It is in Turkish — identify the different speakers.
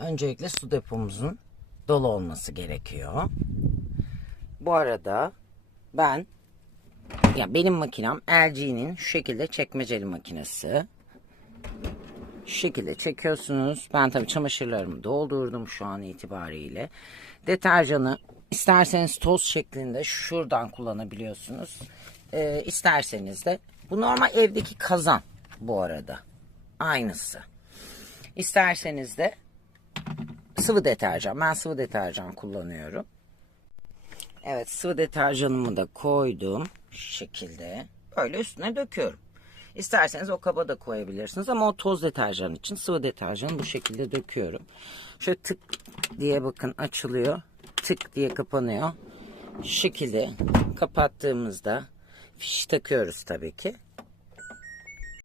Speaker 1: öncelikle su depomuzun dolu olması gerekiyor. Bu arada ben ya benim makinem LG'nin şu şekilde çekmeceli makinesi. Şu şekilde çekiyorsunuz. Ben tabii çamaşırlarımı doldurdum şu an itibariyle. Deterjanı isterseniz toz şeklinde şuradan kullanabiliyorsunuz. Ee, isterseniz de bu normal evdeki kazan bu arada. Aynısı. İsterseniz de sıvı deterjan. Ben sıvı deterjan kullanıyorum. Evet sıvı deterjanımı da koydum. Şu şekilde. Böyle üstüne döküyorum. İsterseniz o kaba da koyabilirsiniz ama o toz deterjan için sıvı deterjanı bu şekilde döküyorum. Şöyle tık diye bakın açılıyor. Tık diye kapanıyor. Şu şekilde kapattığımızda fiş takıyoruz tabii ki.